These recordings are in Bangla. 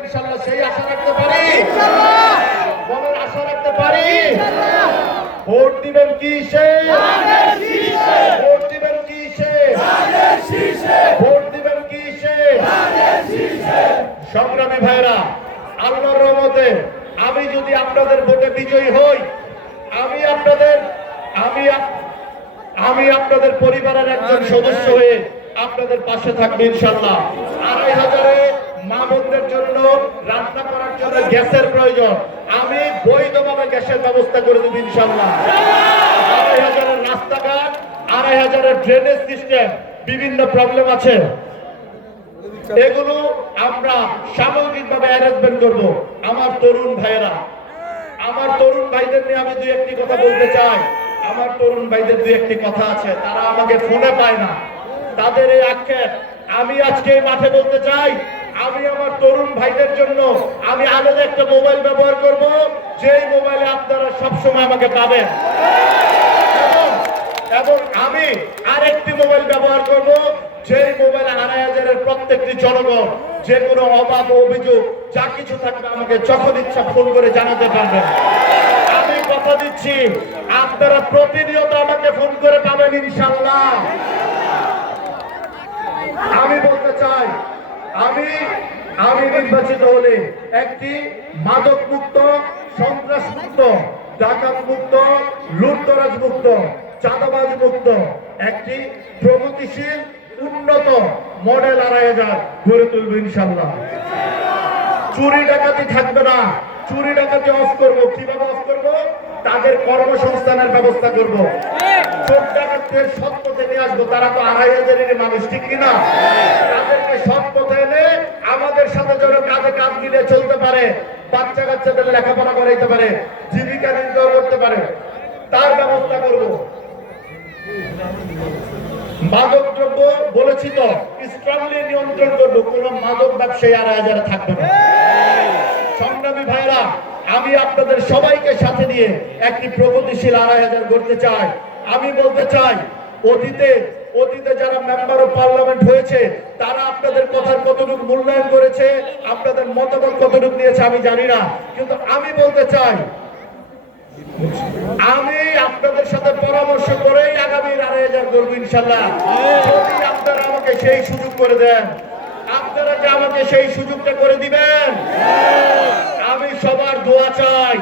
ইনশাআল্লাহ সেই আশা রাখতে পারি, মনের আশা রাখতে পারি। ভোট দিবেন কিসে? ভোট দিবেন কিসে? ভোট দিবেন কিসে? সংগ্রামী ভাইরা, আল্লাহর রহমতে আমি যদি আপনাদের ভোটে বিজয়ী হই, আমি আপনাদের পরিবারের একজন সদস্য হয়ে আপনাদের পাশে থাকবে ইনশাআল্লাহ। ২৫০০-এ মা বোনদের জন্য রান্না করার জন্য গ্যাসের প্রয়োজন, আমি বৈধভাবে গ্যাসের ব্যবস্থা করে দেব ইনশাআল্লাহ। ২৫০০-এর রাস্তাঘাট, ২৫০০-এর ড্রেনেজ সিস্টেম, বিভিন্ন প্রবলেম আছে, এগুলো আমরা সামগ্রিকভাবে অ্যারেঞ্জমেন্ট করব। আমার তরুণ ভাইয়েরা, আমার তরুণ ভাইদের নিয়ে আমি দুই একটি কথা বলতে চাই। আমার তরুণ ভাইদের দুই একটি কথা আছে, তারা আমাকে ফোনে পায় না, তাদের এই আক্ষেপ আমি আজকে এই মাঠে বলতে চাই। আমি আমার তরুণ ভাইদের জন্য আমি আলাদা একটা মোবাইল ব্যবহার করব, যেই মোবাইলে আপনারা সবসময় আমাকে পাবেন, এবং আমি আরেকটি মোবাইল ব্যবহার করব, যেই মোবাইলে ২৫০০-এর প্রত্যেকটি জনগণ যে কোনো অভাব অভিযোগ যা কিছু থাকবে আমাকে যখন ইচ্ছা ফোন করে জানাতে পারবেন। আমি কথা দিচ্ছি, আপনারা প্রতিনিয়ত আমাকে ফোন করে পাবেন ইনশাআল্লাহ। আমি বলতে চাই, আমি নির্বাচিত হলে একটি মাদক মুক্ত, সন্ত্রাস মুক্ত, ডাকাত মুক্ত, লুটতরাজ মুক্ত, চাঁদাবাজ মুক্ত একটি প্রগতিশীল উন্নত মডেল ২৫০০ গড়ে তুলব ইনশাআল্লাহ। চুরি ডাকাতি থাকবে না, চুরি ডাকাতি অফ করব। কিভাবে অফ করব? তাদের কর্মসংস্থানের ব্যবস্থা করব। চোর ডাকাতদের সৎ পথে নিয়ে আসবো, তারা তো ২৫০০-এর মানুষ, ঠিক কিনা? তাদেরকে সৎ পথে এনে আমাদের সাথে যেন কাঁধে কাঁধ মিলিয়ে চলতে পারে, বাচ্চা কাচ্চাদের লেখাপড়া করাইতে পারে, জীবিকা নির্বাহ করতে পারে, তার ব্যবস্থা করব। মাদক দ্রব্য বলেছি তো, স্ট্রংলি নিয়ন্ত্রণ করবো, কোন মাদক ব্যবসায়ী ২৫০০-এ থাকবে না। সংগ্রামী ভাইরা, আমি আপনাদের সবাইকে সাথে নিয়ে একটি প্রগতিশীল ২৫০০ করতে চাই। আমি বলতে চাই, অতীতে যারা মেম্বার অফ পার্লামেন্ট হয়েছে তারা আপনাদের কথার কতটুকু মূল্যায়ন করেছে, আপনাদের মতামত কতটুকু দিয়েছে আমি জানি না, কিন্তু আমি বলতে চাই, আমি আপনাদের সাথে পরামর্শ করেই আগামীর ২৫০০ করবো ইনশাআল্লাহ। যদি আপনারা আমাকে সেই সুযোগ করে দেন, আপনারা যে আমাকে সেই সুযোগটা করে দিবেন। আমি সবার দোয়া চাই,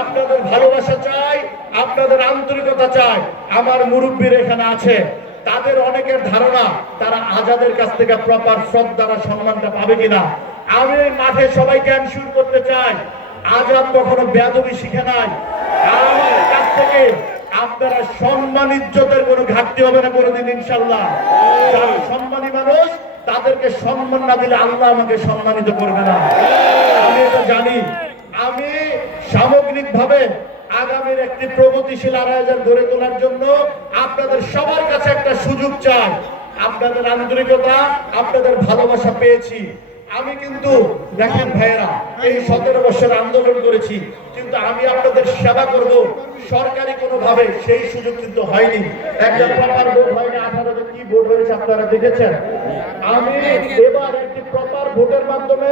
আপনাদের ভালোবাসা চাই, আপনাদের আন্তরিকতা চাই। আমার মুরব্বীর এখানে আছে, তাদের অনেকের ধারণা তারা আজাদের কাছ থেকে প্রপার শ্রদ্ধা সম্মানটা পাবে কিনা। আমি মাঠে সবাইকে এনশিওর করতে চাই, আজাদ কখনো বেয়াদবি শিখে নাই। আমার কাছ থেকে আপনারা সম্মান ইজ্জতের কোনো ঘাটতি হবে না কোনোদিন ইনশাআল্লাহ। যারা সম্মানী মানুষ, তাদেরকে সম্মান না দিলে আল্লাহ আমাকে সম্মানিত করবে না, আমি এটা জানি। আমি সামগ্রিকভাবে আগামীর একটি প্রগতিশীল ২৫০০ গড়ে তোলার জন্য আপনাদের সবার কাছে একটা সুযোগ চাই। আপনাদের আন্তরিকতা, আপনাদের ভালোবাসা পেয়েছি। আমি কিন্তু দেখেন ভাইয়েরা, এই ১৭ বছর আন্দোলন করেছি, কিন্তু আমি আপনাদের সেবা করব সরকারি কোনোভাবে সেই সুযোগ কিন্তু হয়নি। একটা প্রপার ভোট হয়নি, ১৮-তে কি ভোট হয়েছে আপনারা দেখেছেন। আমি এবার একটি প্রপার ভোটের মাধ্যমে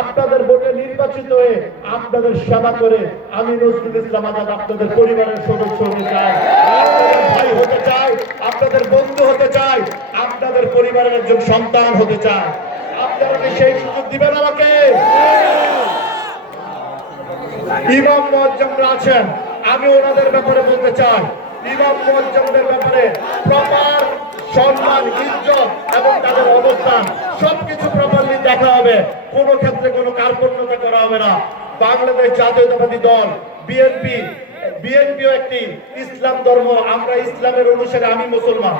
আপনাদের ভোটে নির্বাচিত হয়ে আপনাদের সেবা করে আমি নজরুল ইসলাম আজাদ আপনাদের পরিবারের সদস্য হতে চাই, আপনাদের ভাই হতে চাই, আপনাদের বন্ধু হতে চাই, আপনাদের পরিবারের একজন সন্তান হতে চাই। আপনারা কি সেই সুযোগ দিবেন আমাকে? ইমাম মুয়াজ্জমরা আছেন, আমি ওনাদের ব্যাপারে বলতে চাই, ইমাম মুয়াজ্জমদের ব্যাপারে প্রপার সম্মান, ইজ্জত এবং তাদের অবস্থান সবকিছু প্রপারলি দেখা হবে। কোনো ক্ষেত্রে কোনো কার্পণ্যতা করা হবে না। বাংলাদেশ জাতীয়তাবাদী দল বিএনপিও একটি ইসলাম ধর্ম, আমরা ইসলামের অনুসারে, আমি মুসলমান,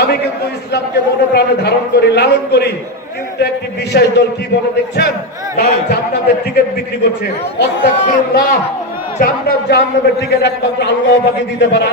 আমি কিন্তু ইসলামকে মনে প্রাণে ধারণ করি, লালন করি। কিন্তু একটি বিশেষ দল কি বলে দেখছেন, তারা জান্নাতের টিকিট বিক্রি করছে। আস্তাগফিরুল্লাহ, জান্নাত জাহান্নামের টিকিট একমাত্র আল্লাহ পাকই দিতে পারে।